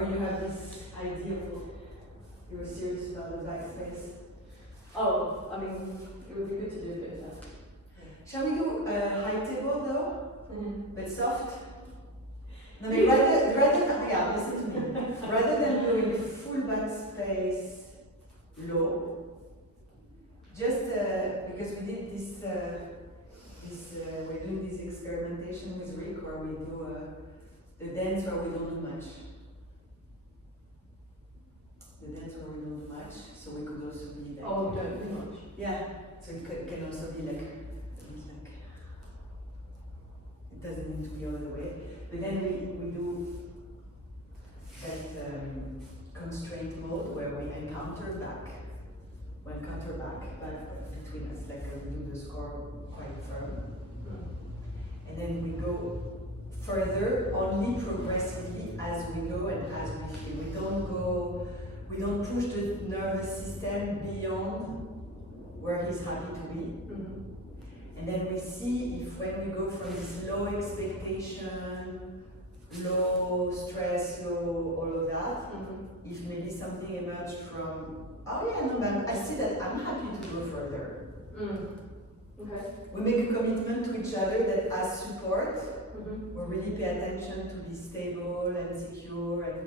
Or you have this ideal, you're serious about the backspace? Oh, I mean, it would be good to do a bit of that. Shall we do a high table though, Mm. but soft? No, but rather than, yeah, listen to me. Rather than going full backspace low, just because we did this, we're doing this experimentation with Rick where we do the dance where we don't do much. The dance where we don't do much, so we could also be like. Oh, don't do much. Yeah, so it can also be like, it doesn't need to be all the way. But then we do that constraint mode where we encounter back between us, like we do the score quite firm. And then we go further only progressively as we go and as we feel. We don't push the nervous system beyond where he's happy to be. Mm-hmm. And then we see if when we go from this low expectation, low stress, low all of that, if maybe something emerged from, oh yeah, no, but I see that I'm happy to go further. Okay. We make a commitment to each other that as support, Mm-hmm. we really pay attention to be stable and secure and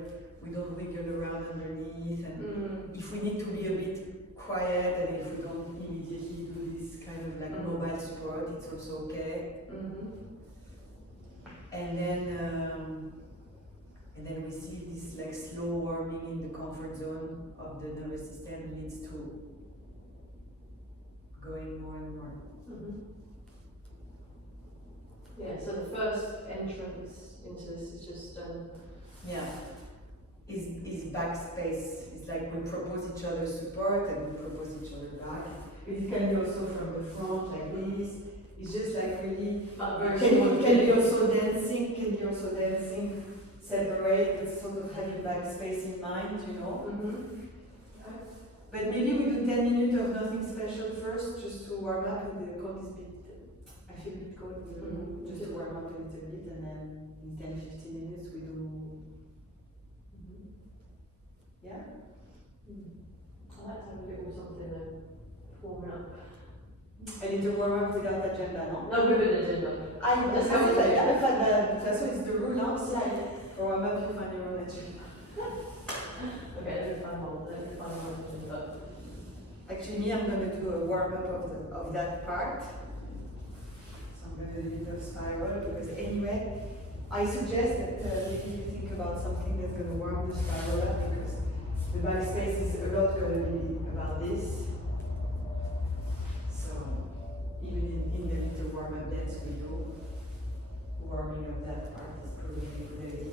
we don't wiggle around underneath. And if we need to be a bit quiet and if we don't immediately do this kind of like mobile support, it's also okay. And then we see this like slow warming in the comfort zone of the nervous system leads to going more and more. Yeah, so the first entrance into this is just is backspace. It's like we propose each other support and we propose each other back. It can be also from the front like this. It's just like really can be also dancing separate but sort of having backspace in mind, you know. But maybe we do 10 minutes of nothing special first just to warm up and the cold is I feel a bit cold, just to warm up a little bit and then in 10-15 minutes we do. Yeah? I like to have a little something then, warming up. I need to warm up without agenda, no? No, with an agenda. That's how it's like, I find that, that's what it's the rule outside. For warm up you find your own agenda. Okay, let me find one agenda. Actually, me, I'm going to do a warm up of that part. So I'm going to do a bit of spiral because anyway, I suggest that maybe you think about something that's going to warm the spiral up because the backspace is a lot going to be about this. So even in the little warm up dance we do, warming up that part is probably a good idea.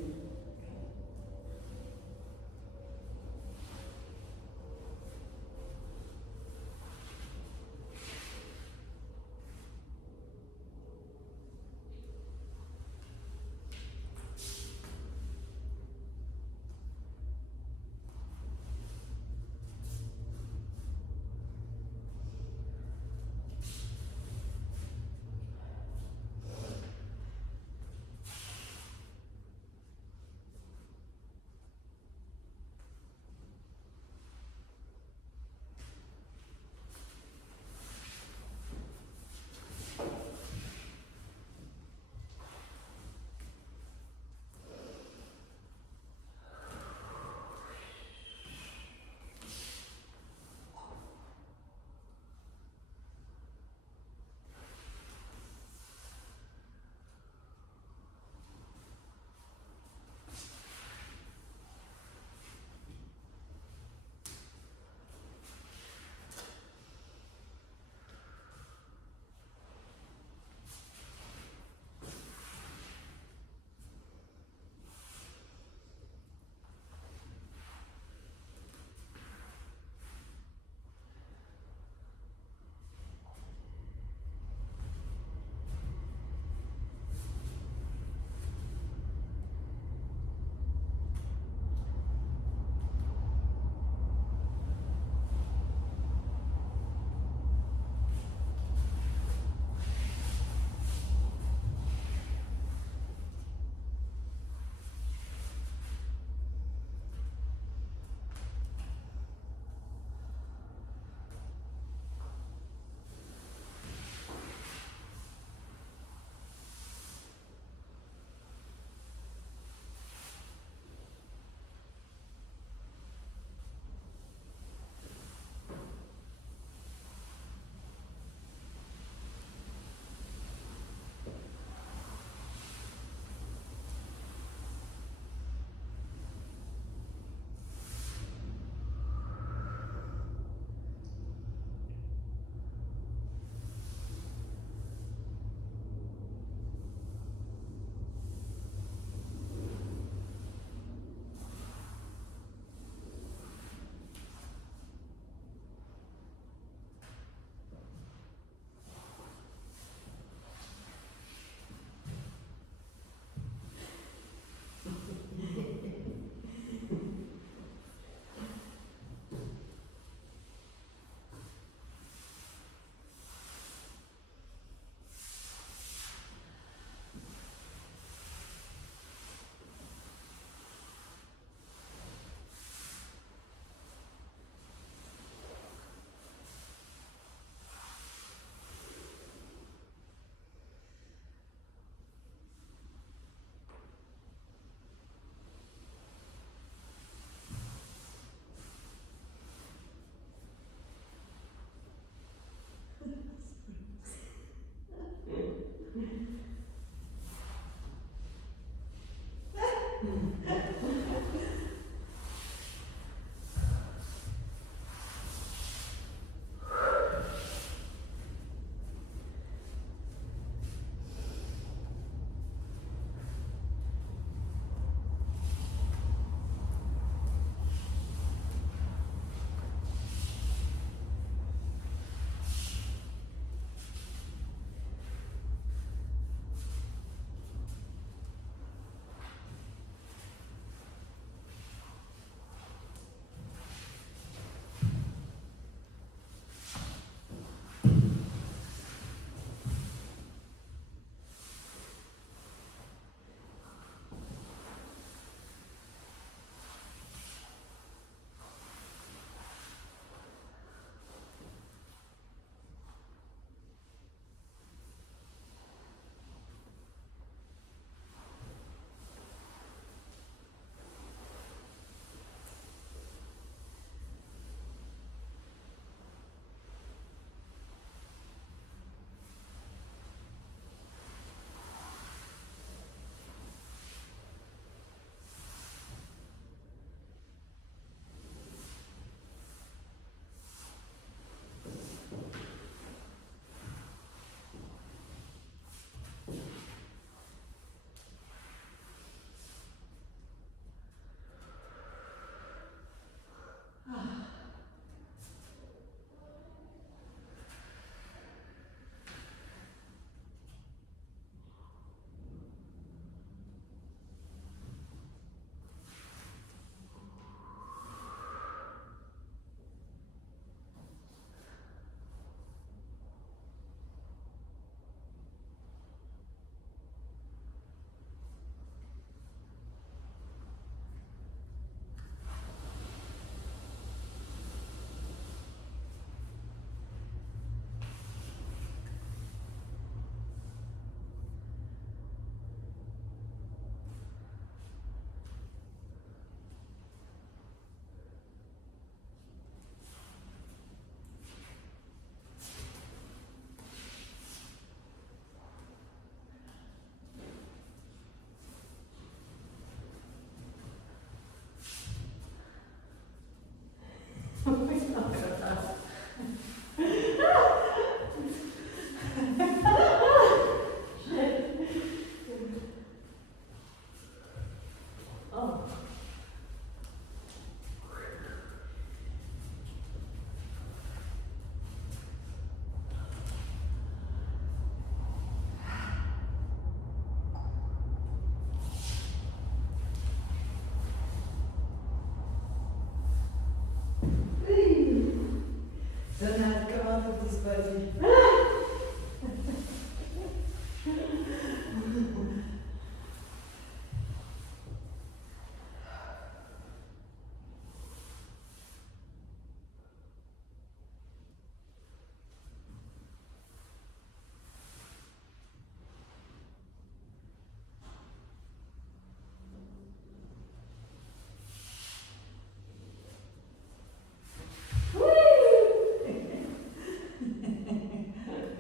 body.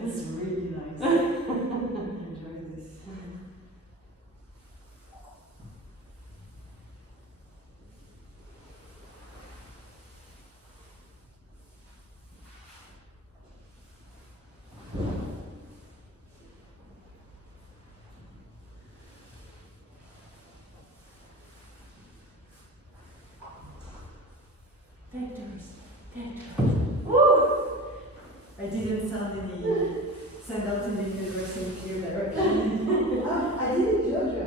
It's really nice. Enjoy this. Vectors. Woo! I didn't send out any universe in clear direction. I did it, Jojo.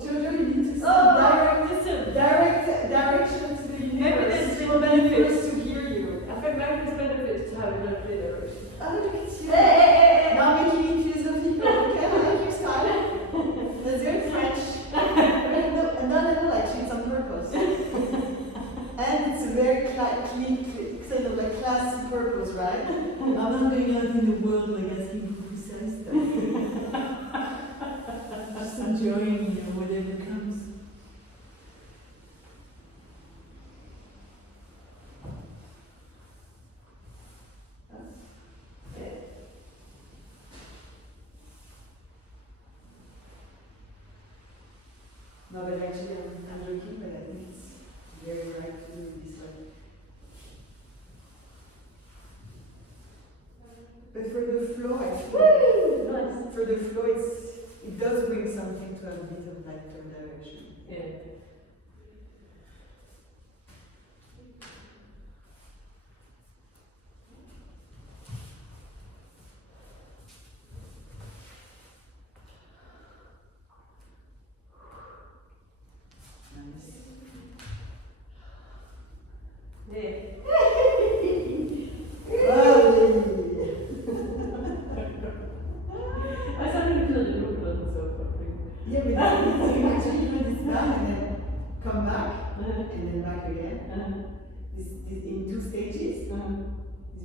Jojo, you need to send direct direction to the universe. Maybe there's for little the benefits. universe to hear you. I think maybe there's benefits to having no clear direction. Oh, look at you. Hey. Now making it philosophical. Okay, I like your style. That's very French. No, actually, it's on purpose. And it's a very clean, kind of like classy purpose, right? I'm not going out in the world like asking for precise stuff. Just enjoying, whatever comes. No, but actually I'm joking, but I think it's very right to do it this way. But for the flow, I feel Nice. for the flow, it does bring something to have a bit of like third direction. Yeah. Nice. Yeah. Lovely. I suddenly feel the room so fucking. Yeah, but you actually put this down and then come back and then back again. This in 2 stages. It's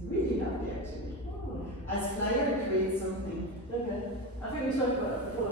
really lovely actually. As flyer, it creates something. Okay. I think we spoke about it before.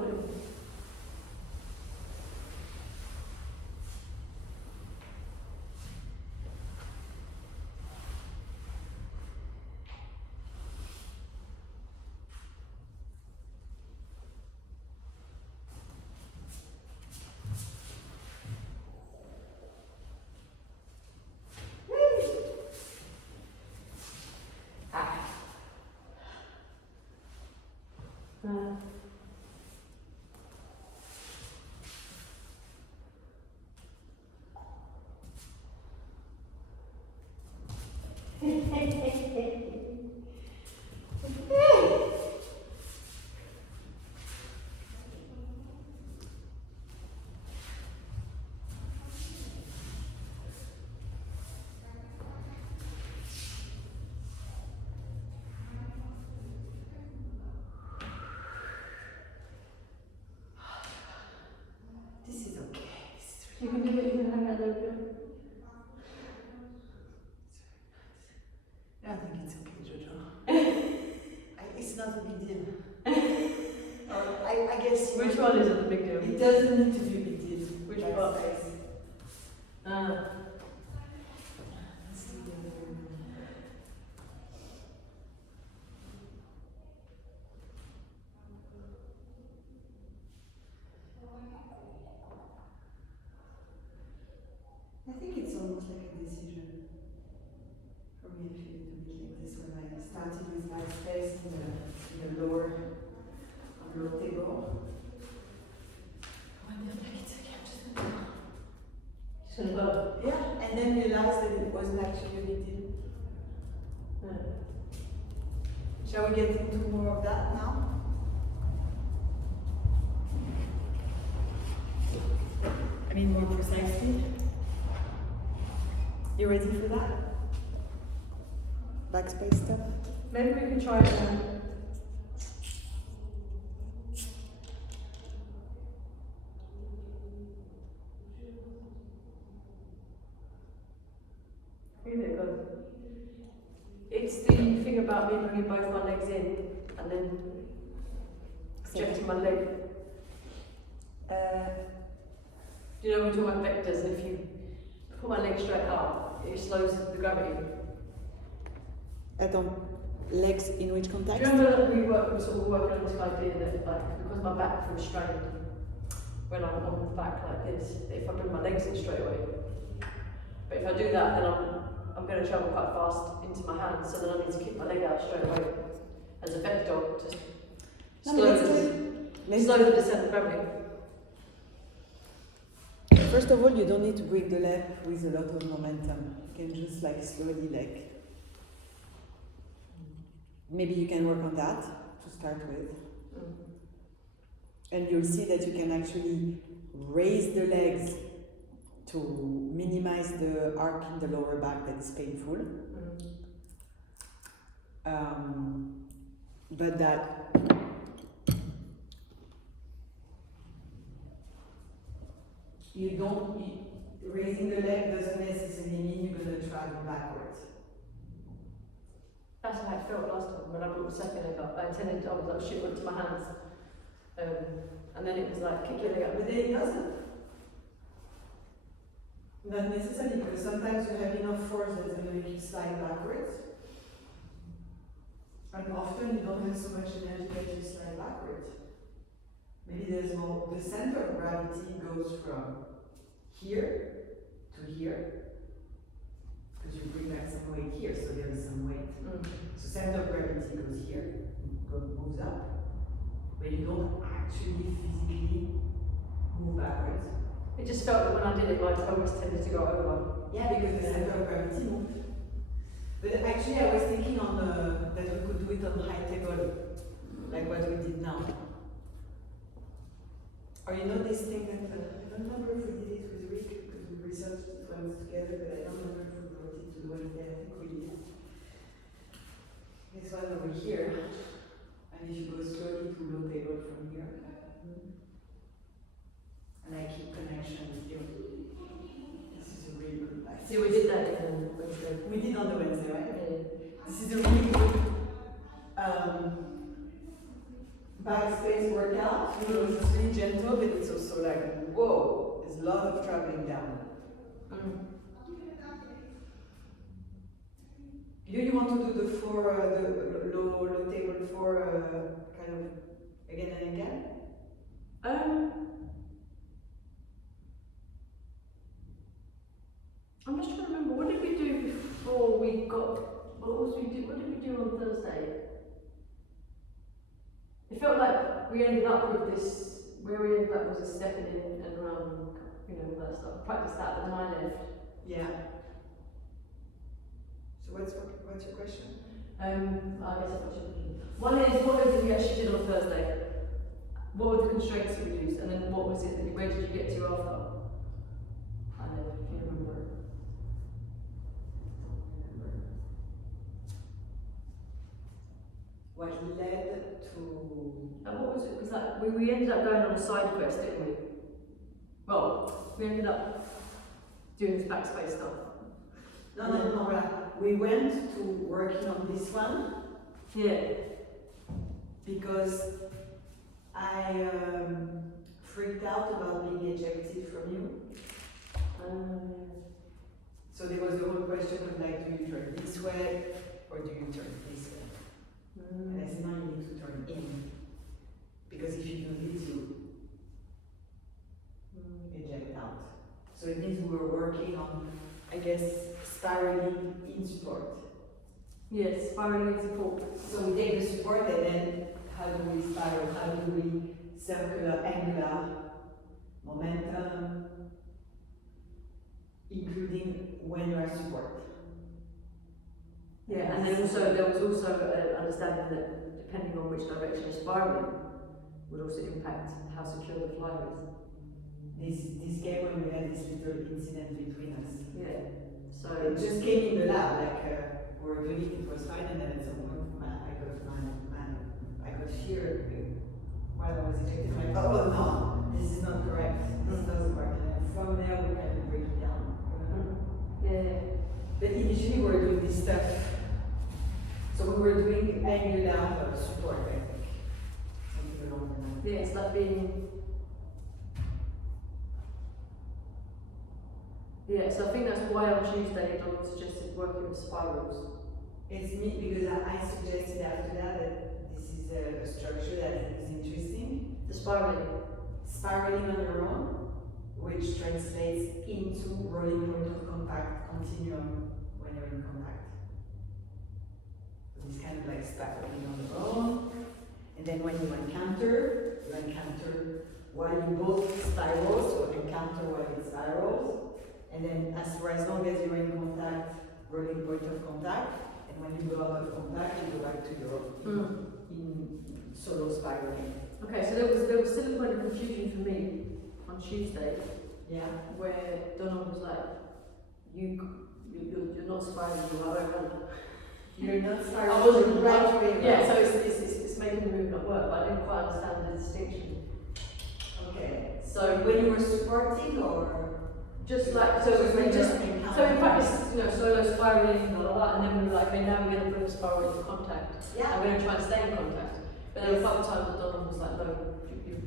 This is okay. You can do it, you can hang out there with you. I think it's okay, Jojo. It's not a big deal. I guess. Which one is it, the big deal? It doesn't need to be a big deal. Which Like part? space. Let's do the other one. I think it's almost like a decision. For me, I feel it a bit like this when I started with my space in the lower table. When I'm like, it's okay, I'm just gonna go. Just gonna go. Yeah, and then realized that it wasn't actually a big deal. Shall we get into more of that now? I mean, more precisely. You ready for that? backspace stuff? Maybe we can try it. Really good. It's the thing about me bringing both my legs in and then projecting my leg. You know, we're talking about vectors, and if you put my leg straight up, it slows the gravity. Legs in which Do context? you remember that we were sort of working on this idea that, like, because my back feels strained when I'm on the back like this, if I bring my legs in straight away. But if I do that, then I'm going to travel quite fast into my hands, so then I need to keep my leg out straight away as a vector to slow the descent of gravity. First of all, you don't need to bring the leg with a lot of momentum. You can just like slowly maybe you can work on that to start with. And you'll see that you can actually raise the legs to minimize the arc in the lower back that is painful. But that raising the leg doesn't necessarily mean you're going to travel backwards. That's how it felt last time when I brought the second leg up. I intended I was like shit went to my hands. And then it was like kick your leg up. But then it doesn't. Not necessarily, because sometimes you have enough force that's going to make you slide backwards. And often you don't have so much energy that you slide backwards. Maybe there's more, the center of gravity goes from here to here, because you bring back some weight here, so there is some weight. So center of gravity goes here, moves up, but you don't actually physically move backwards. It just felt that when I did it, my toes tended to go over. Yeah, because the center of gravity moved. But actually, I was thinking that we could do it on high table, like what we did now. Or you know this thing that, I don't remember if we did it with Rick, because we researched it once together, but I don't remember if we brought it to the Wednesday, I think we did. This one over here, and if you go slowly to low table from here, and I keep connection with you. This is a really good life. See, we did that in Wednesday. We did on the Wednesday, right? Yeah. This is a really good backspace workout. You know, it's really gentle, but it's also like, whoa, there's a lot of traveling down. You want to do the low table 4 kind of again and again? I'm just trying to remember, what did we do before we got, what did we do on Thursday? It felt like we ended up with this, where we ended up was a stepping in and around, you know, that stuff. Practice that, and then I left. Yeah. So what's your question? I guess I've got your question. One is, what was it we actually did on Thursday? What were the constraints that we used? And then what was it, where did you get to after? I left, if you remember. What led to... And what was it? Because like, we ended up going on a side quest, didn't we? Well, we ended up doing this backspace stuff. No. We went to working on this one. Yeah. Because I freaked out about being ejected from you. So there was the whole question of like, do you turn this way or do you turn this way? And I said, no, you need to turn in. Because if you do this, you eject out. So it means we were working on, I guess, spiraling in support. Yes, spiraling in support. So we take the support and then how do we spiral? How do we circular, angular, momentum, including when you are support? Yeah, and then also there was also an understanding that depending on which direction you're spiraling would also impact how secure the fly is. This came when we had this little incident between us. Yeah. So it just came in the lab, like we were doing it, it was fine, and then at some point, I got fear while I was ejecting. Like, oh no, this is not correct. This doesn't work. And then from there, we kind of break it down. Yeah. But initially, we were doing this stuff. So we were doing Angular support, I think. Something along the line. Yeah, it's like being. Yeah, so I think that's why on Tuesday Don suggested working with spirals. It's me because I suggested after that this is a structure that is interesting. The spiraling. Spiraling on your own, which translates into rolling point of contact continuum when you're in contact. So it's kind of like spiraling on your own. And then when you encounter while you both spiral, so encounter while it spirals. And then as long as you're in contact, rolling point of contact. And when you go out of contact, you go back to your in solo spiraling. Okay, so there was still a point of confusion for me on Tuesday. Yeah. Where Donald was like, you're not spiraling the right way around. You're not I spiraling wasn't the right way around. Yeah, so it's making the movement work, but I didn't quite understand the distinction. Okay. So When you were supporting or just like so when just you're so in practice, solo spiraling, blah, blah, blah, and then we were like, okay, now we're going to bring the spiral into contact. yeah. I'm going to try and stay in contact. But there were a couple of times that Donald was like, no,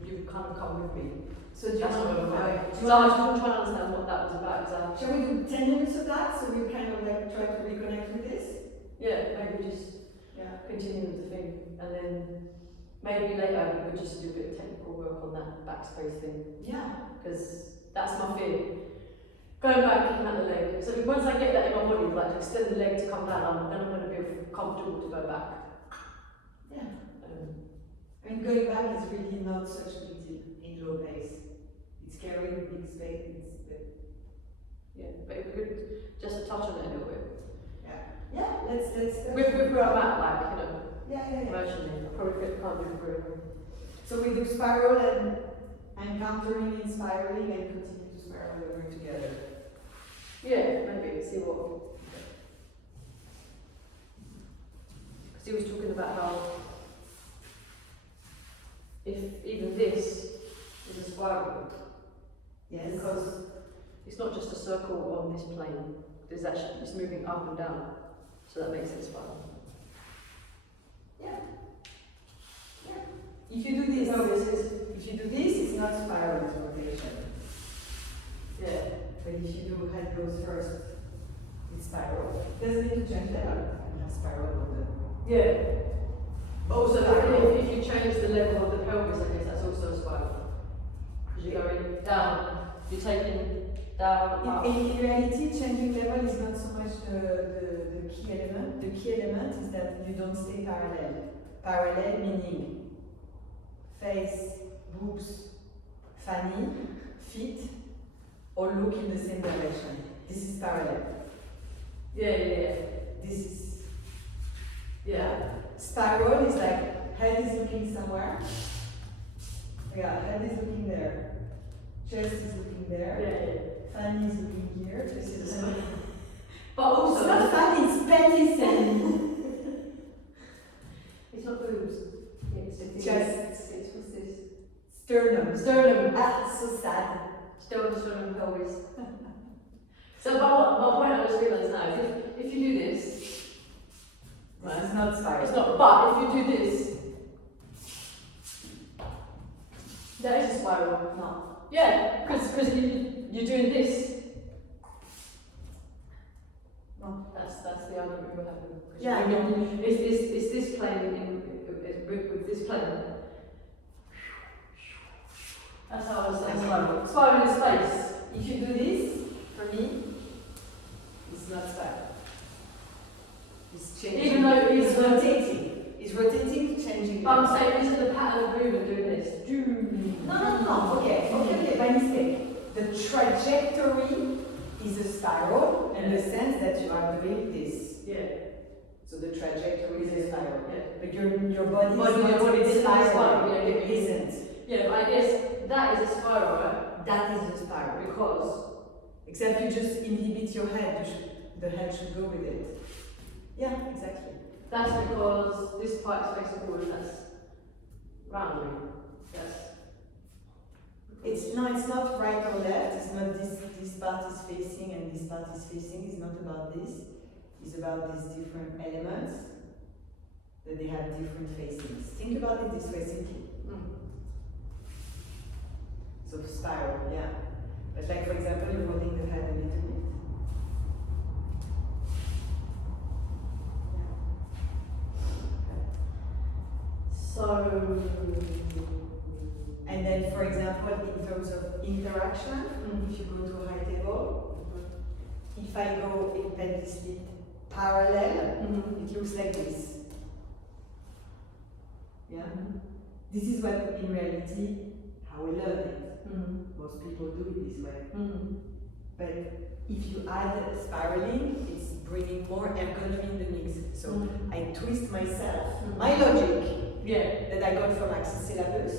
you've kind of come with me. So do you That's what want So I was trying to understand what that was about. shall we do 10 minutes of that so we kind of like try to reconnect with this? Yeah, maybe just Yeah. continue with the thing, and then maybe later we could just do a bit of technical work on that backspace thing, Yeah. because that's my fear. Going back, kicking out the leg. So once I get that in my body, like to extend the leg to come down, then I'm going to be comfortable to go back. Yeah. I mean, going back is really not such a big deal in low pace. It's carrying a big space. Yeah, but if we could just touch on it a little bit. Yeah, let's With where I'm at, like, yeah. emotionally, I probably can't do it very well. So we do spiral and encountering and spiraling and continue to spiral over together. Yeah, maybe, see what. Because he was talking about how if even this is a spiral, Yes. because it's not just a circle on this plane, there's actually, it's moving up and down, so that makes it a spiral. Yeah. If you do this, it's not spiral, it's rotation. Yeah. But if you do head goes first, it's spiral. Doesn't need to change level and have spiral on the. Yeah. Also, if you change the level of the pelvis, I guess that's also a spiral. Because you're going down, you're taking down, up. In reality, changing level is not so much the key element. The key element is that you don't stay parallel. Parallel meaning face, boobs, fanny, feet, all look in the same direction. This is parallel. Yeah. This is. Yeah. Spiral is like head is looking somewhere. Yeah, head is looking there. Chest is looking there. Yeah. Fanny is looking here. This is. But also, It's not funny, it's petty sandy. it's not boobs. It's Chest. It's what's this? Sternum. Sternum. Ah, so sad. Sternum pelvis. So, my point I just realised now, if you do this, This is not spiral. it's not. But if you do this, that is a spiral. No. Yeah, because you're doing this. No. That's the argument we're having. Yeah. It's this plane with this plane. That's how I was saying spiral. Spiral in space. If you do this, for me, it's not spiral. It's changing. Even though it's rotating. It's rotating, changing. But I'm saying, isn't the pattern of movement doing this? No. Okay, my mistake. The trajectory is a spiral in the sense that you are doing this. Yeah. So the trajectory is a spiral. Yeah. But your body But is your not body a isn't a spiral. spiral, yeah, It yeah. isn't. Yeah, but I guess that is a spiral, right? That is a spiral. Because Except you just inhibit your head. The head should go with it. Yeah, exactly. That's because this part's facing forward and that's round me. That's It's not right or left. It's not this part is facing and this part is facing. It's not about this. It's about these different elements that they have different facings. Think about it this way simply. So spiral, yeah. But like for example, you're holding the head a little bit. So. And then, for example, in terms of interaction, if you go to a high table, if I go at this bit parallel, it looks like this. Yeah? This is what in reality, how we learn it. Most people do it this way. But if you add spiraling, it's bringing more ergonomy in the mix. So I twist myself. My logic that I got from Access Syllabus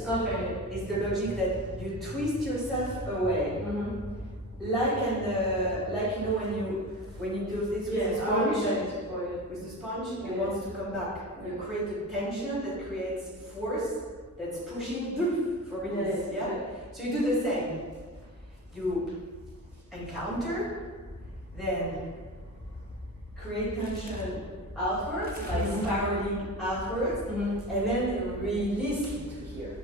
is the logic that you twist yourself away. Like you know when you do this with the sponge, it wants to come back. You create a tension that creates force that's pushing for release. Yeah? So you do the same. You encounter, then create tension outwards by spiraling outwards, and then release into here.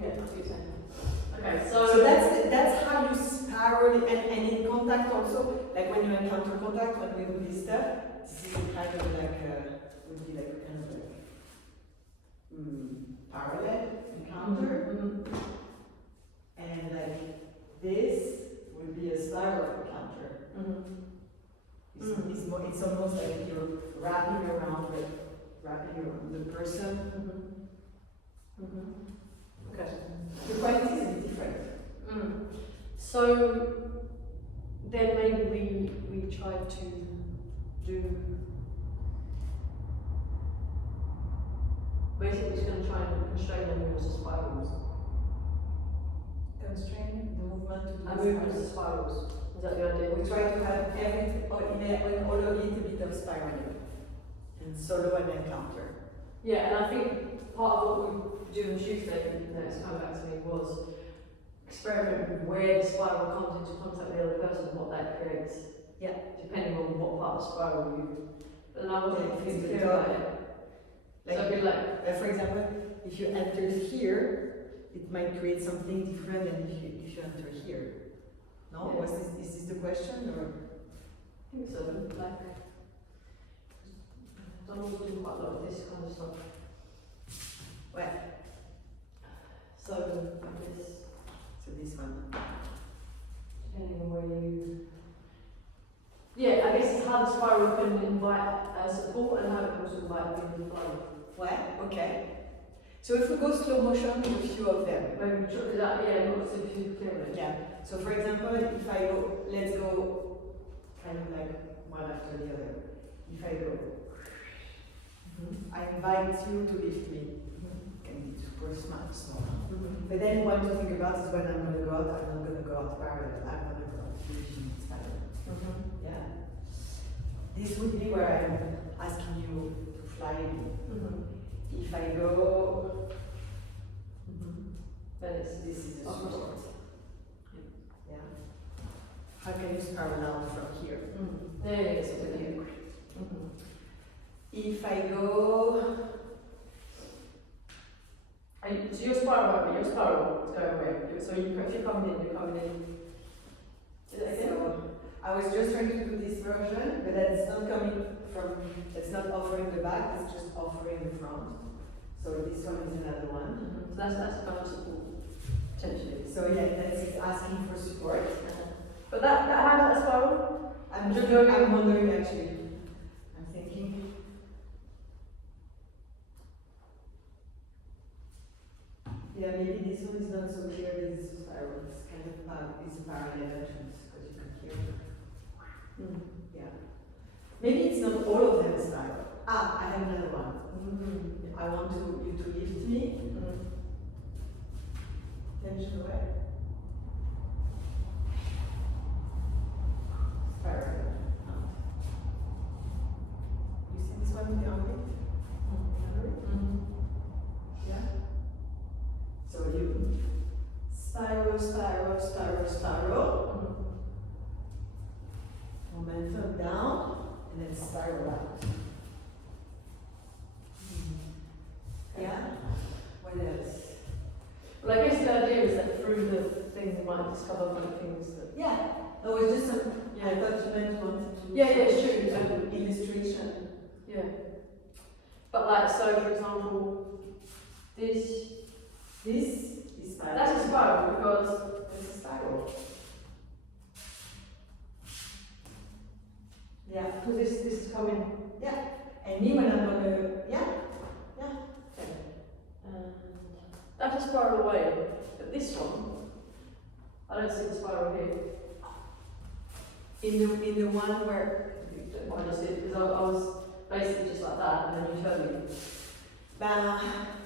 Yeah, that's what you're saying. Okay, so that's how you spiral and in contact also, like when you encounter contact, when we do this stuff, this is kind of like would be like kind of like parallel encounter, and like this would be a spiral encounter. It's almost like you're wrapping around the person. okay. The quality is a bit different. So then maybe we try to do basically just going to try and constrain the movements of spirals. Constrain the movement to And the movements of spirals. Is that the idea? We try to have all a little bit of spiraling and solo and encounter. Yeah, and I think part of what we do on Tuesday, and it's come back to me, was experiment with where the spiral comes into contact with the other person and what that creates. Yeah. Depending on what part of the spiral you. But then I wasn't Yeah, clear about it. Like, So it'd be like, for example, if you enter here, it might create something different than if you enter here. No? Yeah. Is this the question or? I think so. Like, I'm always doing quite a lot of this kind of stuff. Well, So I guess so this one. depending on where you. Yeah, I guess it's how the spiral can invite support and how it can also invite people to flow. Well, okay. So if we go slow motion with a few of them. Maybe try that, yeah, not so too clearly. Yeah. So for example, if I go, let's go kind of like one after the other. If I go, I invite you to lift me. Can be super smart, small. But then one to think about is when I'm going to go out, I'm not going to go out parallel. I'm going to go out parallel. Yeah. This would be where I'm asking you to fly me. If I go, Then it's this is a Of course. support. Yeah. How can you spiral out from here? there it is with you. If I go, So your spiral, your spiral is going away. So if you're coming in, you're coming in. Is that again? so I was just trying to do this version, but that's not coming from, it's not offering the back, it's just offering the front. So this one is another one. So that's kind of support, potentially. So yeah, that's asking for support. But that has that spiral. I'm wondering actually, I'm thinking. Yeah, maybe this one is not so clear, this is a spiral, it's kind of it's a parallel entrance, because you can hear it. Yeah. Maybe it's not all of them spiral. I have another one. I want you to lift me. Tension away. Spiral. spiral, spiral, spiral, spiral. Momentum down, and then spiral out. Yeah? What else? Well, I guess the idea is that through the thing we might discover other things that. Yeah. No, it's just some, I thought you meant wanted to. Yeah, it's true. Illustration. Yeah. But like, so for example, this is spiral. that's a spiral because It's a spiral. Yeah. because this is coming. Yeah. And me when I'm gonna, yeah. That's a spiral away. But this one, I don't see the spiral here. In the one where, I just did because I was basically just like that, and then you turned me.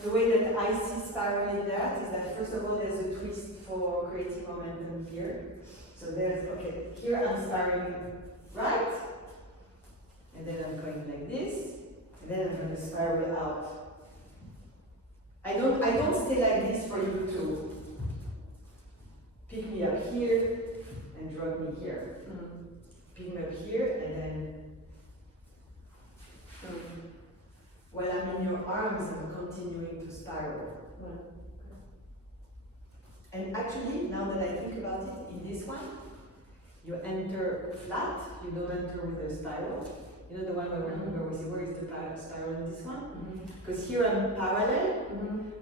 the way that I see spiral in that is that first of all there's a twist for creating momentum here. So there's, okay, here I'm spiraling right, and then I'm going like this, and then I'm going to spiral out. I don't stay like this for you to pick me up here and drop me here. Pick me up here and then while I'm in your arms, I'm continuing to spiral. And actually, now that I think about it, in this one, you enter flat, you don't enter with a spiral. You know the one where we say, where is the spiral in this one? Because here I'm parallel,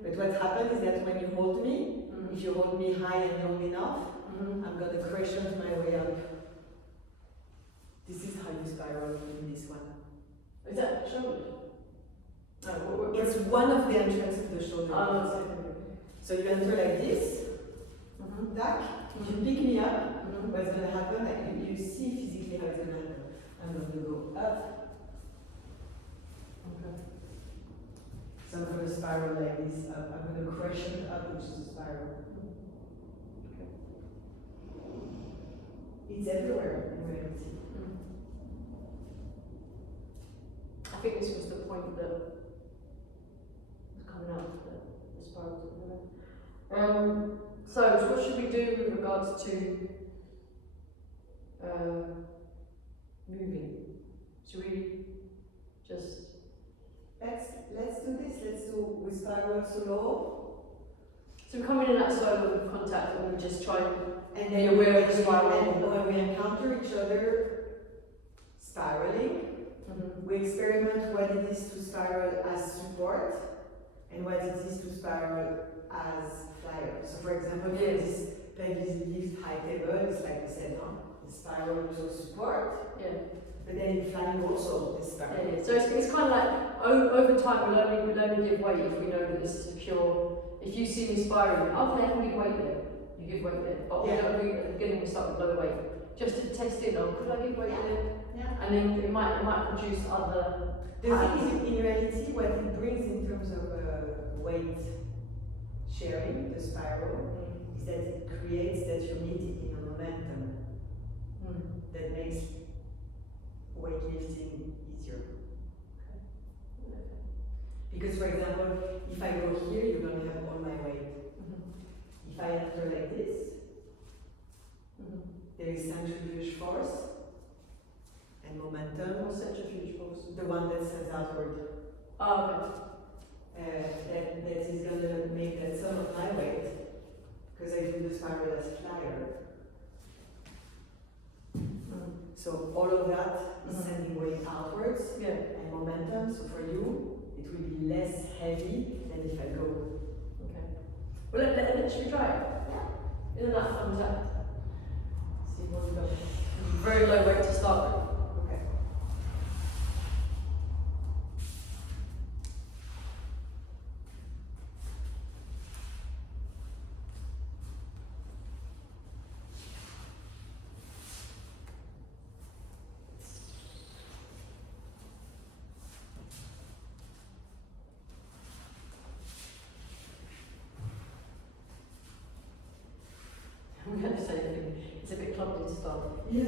but what happens is that when you hold me, if you hold me high and long enough, I'm going to crescent my way up. This is how you spiral in this one. Is that shoulder? No, It's one of the entrances of the shoulder. Oh, So you enter like this, duck, you pick me up, what's going to happen, like you see physically how it's going to happen. I'm going to go up. Okay. So I'm going to spiral like this up. I'm going to crescent up, which is a spiral. It's everywhere in reality. I think this was the point that was coming out of the spiral. So what should we do with regards to moving? Should we just Let's do this. Let's do we spiral slow. so we come in that zone of contact and we just try and And be then aware of the spiral. and when we encounter each other spiraling, we experiment what it is to spiral as support and what it is to spiral as flyer. So for example, here this Peggy's lift high table is like we said, the spiral to support, Yeah. but then in flying also the spiral. Yeah. So it's kind of like over time we'll only give weight if we know that this is secure. If you see me spiraling, okay, I can give weight there. You give weight there. But we don't at the beginning we start with low weight. Just to test it on, could I give weight there? Yeah. And then it might produce other. The thing is, in reality, what it brings in terms of weight sharing, the spiral, is that it creates that unity in a momentum that makes weightlifting easier. Because, for example, if I go here, you don't have all my weight. If I enter like this, there is centrifuge force and momentum. Or centrifuge force. The one that sends outward. Oh, That is going to make that sum of my weight, because I do the spiral as flyer. So all of that is sending weight outwards and momentum. So for you, it will be less heavy than if I go. Okay. Well, should we try it? Yeah. Isn't that fun to see what we go? Very low weight to start with. Okay. I'm going to say it's a bit clumsy to start. Yeah.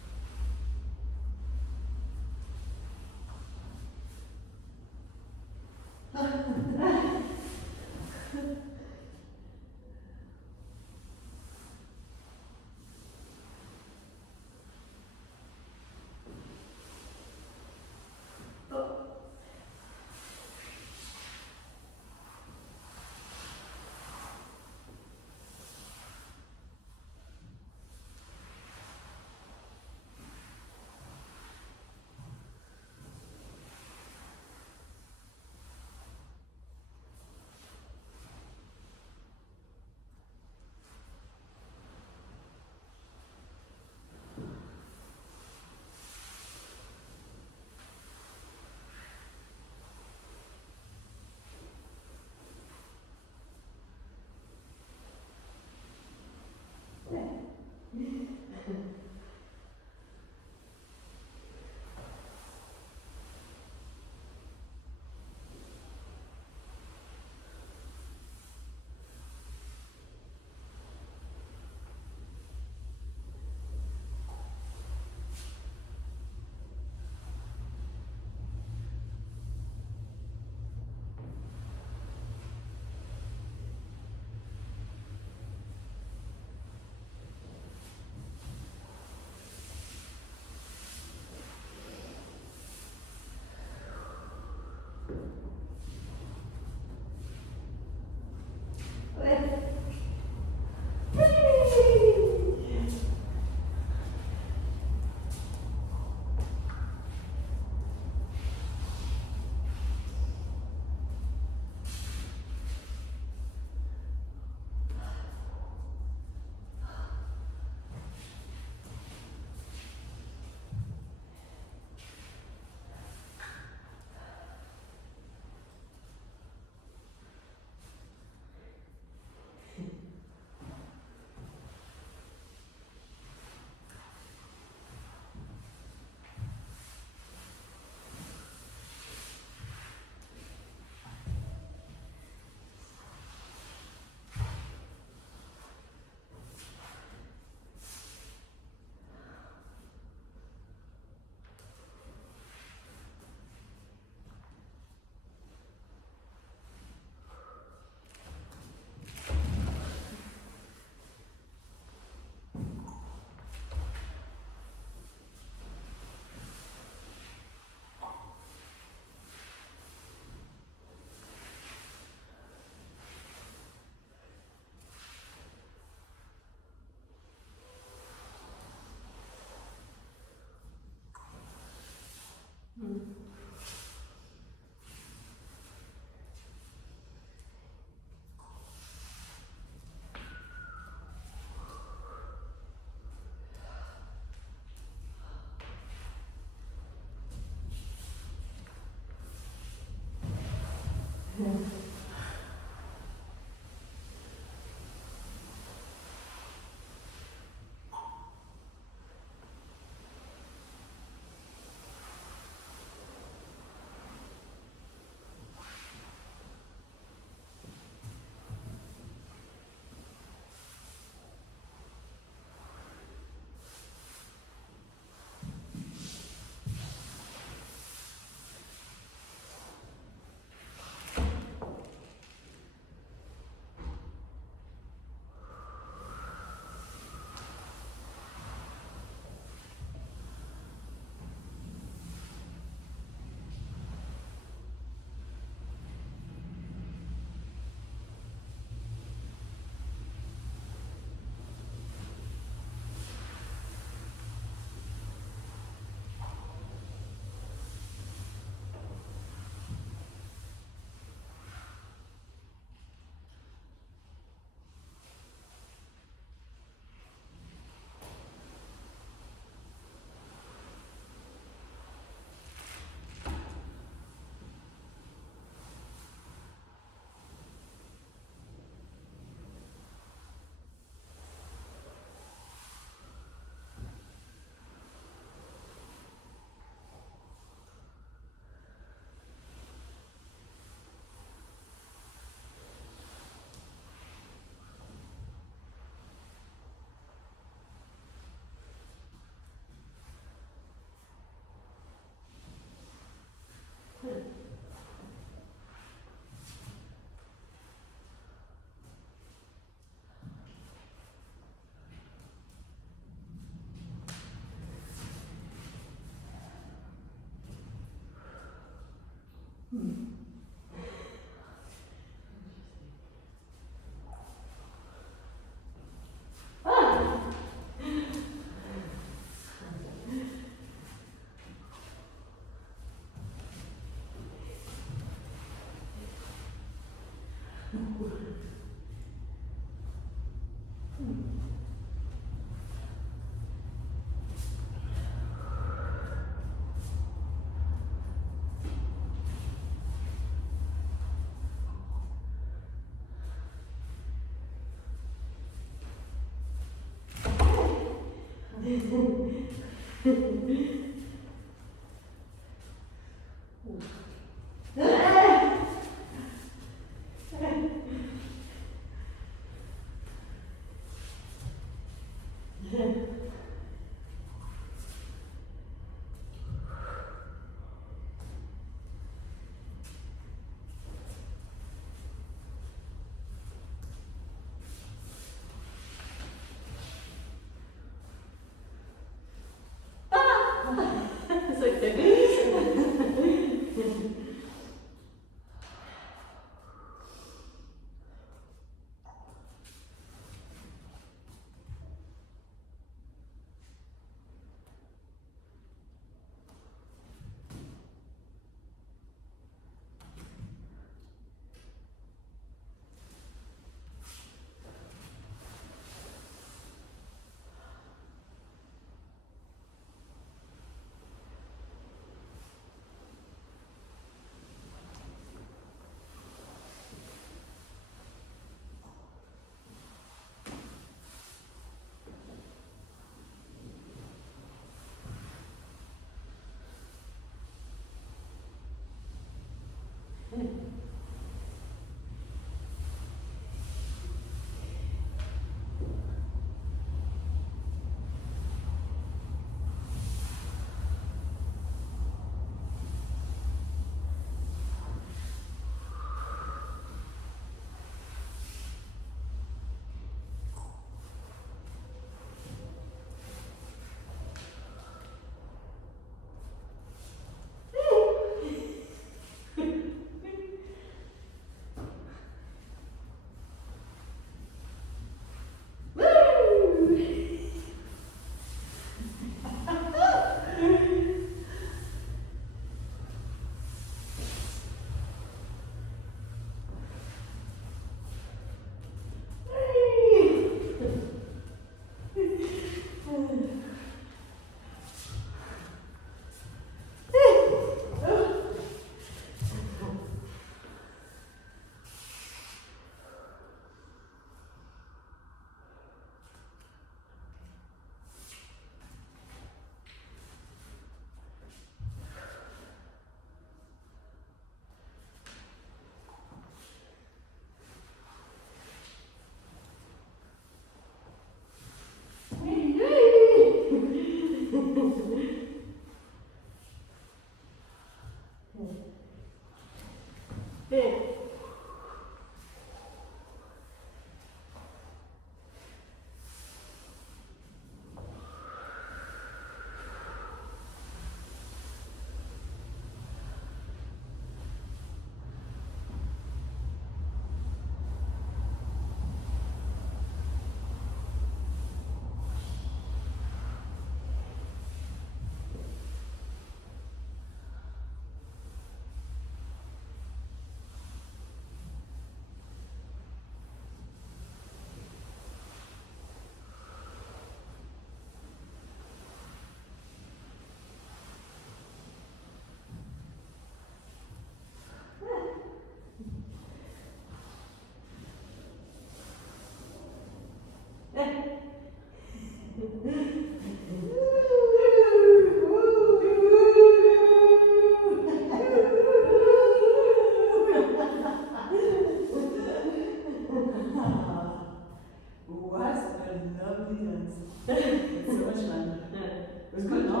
love these hands. It's so much fun. Yeah. It was good, no?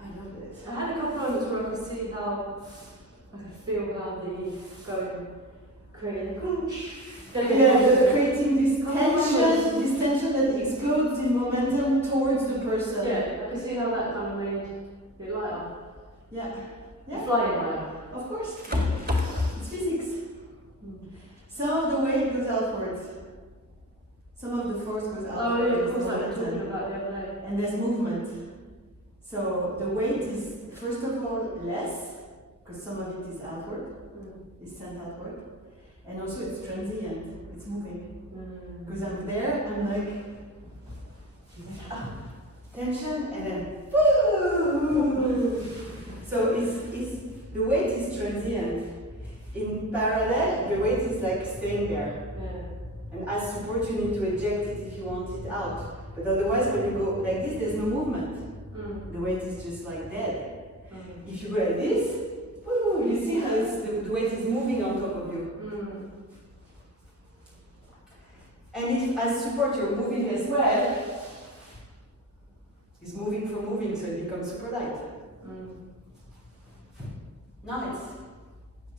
I love it. I had a couple moments where I could see how I could feel how the going creating Creating this tension that explodes in momentum towards the person. Yeah, I could see how that kind of made it lighter. Yeah. Yeah. Flying lighter. Of course. It's physics. Some of the weight goes outwards. Some of the force goes outwards. Oh yeah, of course, I was talking about the other day. And there's movement. So the weight is first of all less, because some of it is outward, is sent outward. And also it's transient, it's moving. Because I'm there, I'm like, tension, and then, woo! So the weight is transient. In parallel, the weight is like staying there. Yeah. And as support, you need to eject it if you want it out. But otherwise, when you go like this, there's no movement. The weight is just like dead. If you go like this, woo, you see how the weight is moving on top of you. And if as support you're moving as well, it's moving for moving, so it becomes super light. Nice.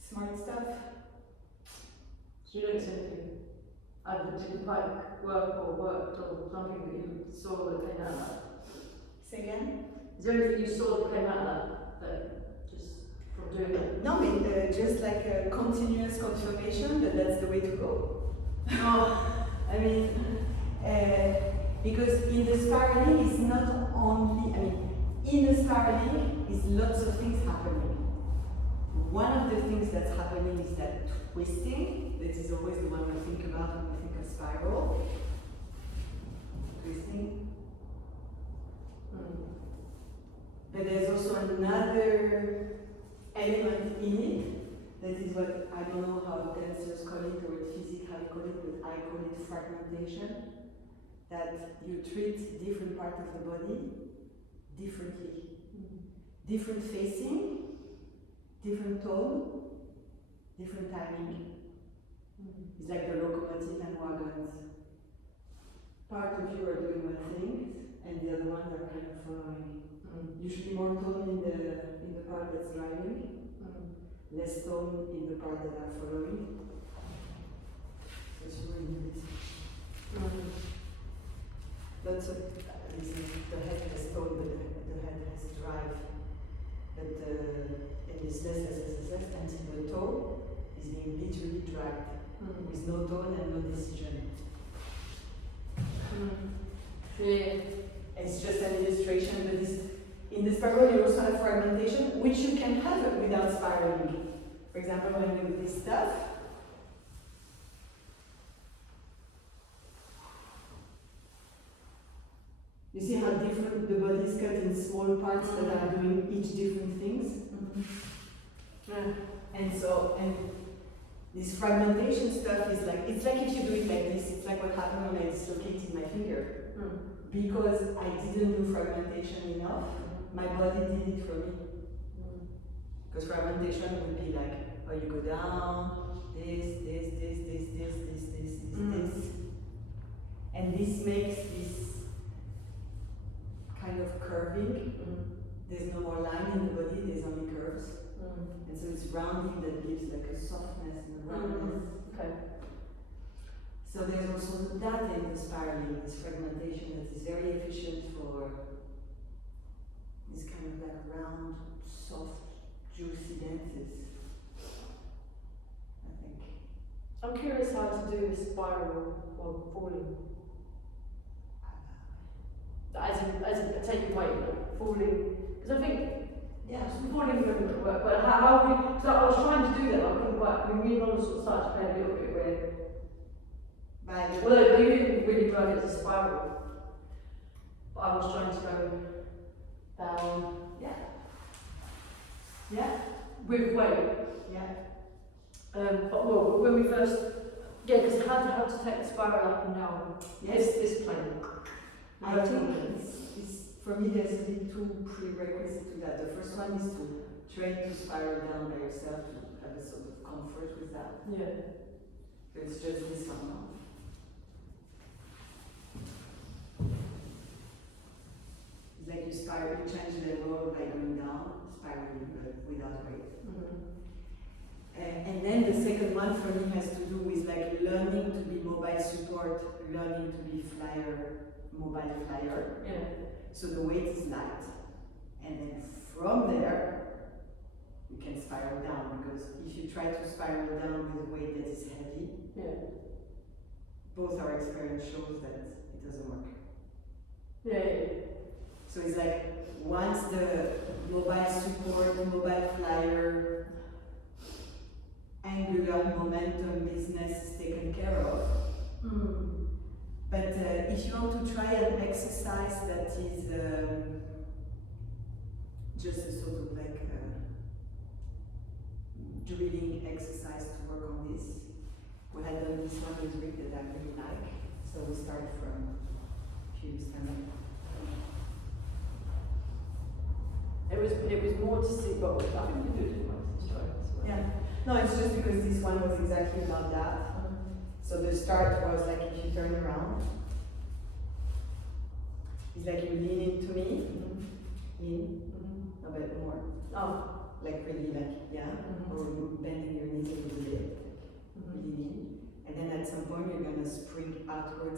Smart stuff. So you don't see anything. I didn't like worked or something that you saw that came out of that. Say again? Is there anything you saw that came out of that just from doing it? No, I mean, just like a continuous confirmation that that's the way to go. I mean, because in the spiraling it's not only, in the spiraling is lots of things happening. One of the things that's happening is that twisting. That is always the one we think about when we think of spiral. Twisting. But there's also another element in it that is what I don't know how dancers call it or physics how you call it, but I call it fragmentation. That you treat different parts of the body differently. Different facing, different tone, different timing. It's like the locomotive and wagons. Part of you are doing one thing, and the other ones are kind of following. Usually more tone in the part that's driving, less tone in the part that are following. So it's really neat. Lots of the head has tone, but the head has drive. But and it's less, until the toe is being literally dragged with no tone and no decision. Yeah. It's just an illustration, but in the spiral you also have fragmentation, which you can have without spiraling. For example, when you do this stuff, you see how different the body is cut in small parts that are doing each different things. And this fragmentation stuff is like, it's like if you do it like this, it's like what happened when I dislocated my finger. Because I didn't do fragmentation enough, my body did it for me. Because fragmentation would be like, oh, you go down, this. And this makes this kind of curving. There's no more line in the body, there's only curves. And so it's rounding that gives like a softness and a roundness. Okay. So there's also that in the spiraling, this fragmentation that is very efficient for this kind of like round, soft, juicy dances, I think. I'm curious how to do this spiral or falling. As in taking weight, like falling. Because I think, falling wouldn't work, but how we, so I was trying to do that, I couldn't work. We really want to sort of start to play a little bit where, although you didn't really drive it as a spiral, but I was trying to go down. With weight. But well, when we first, because how to take the spiral up and down. This plane. I think for me there's really two prerequisites to that. The first one is to train to spiral down by yourself, to have a sort of comfort with that. Yeah. It's just this one now. spiral, you change the level by going down, spiraling, but without weight. And then the second one for me has to do with like learning to be mobile support, learning to be mobile flyer. Yeah. So the weight is light. And then from there, you can spiral down, because if you try to spiral down with a weight that is heavy, Yeah. both our experience shows that it doesn't work. Yeah. So it's like, once the mobile support, mobile flyer, angular momentum business is taken care of. But if you want to try an exercise that is just a sort of like drilling exercise to work on this, we had done this one with Rick that I really like. So we start from a few standing. It was more to see, but I think we do it in my story as well. Yeah. No, it's just because this one was exactly about that. So the start was like, if you turn around, it's like you lean into me, lean, a bit more, like really like, yeah, or bending your knees a little bit, really lean. And then at some point you're gonna spring outwards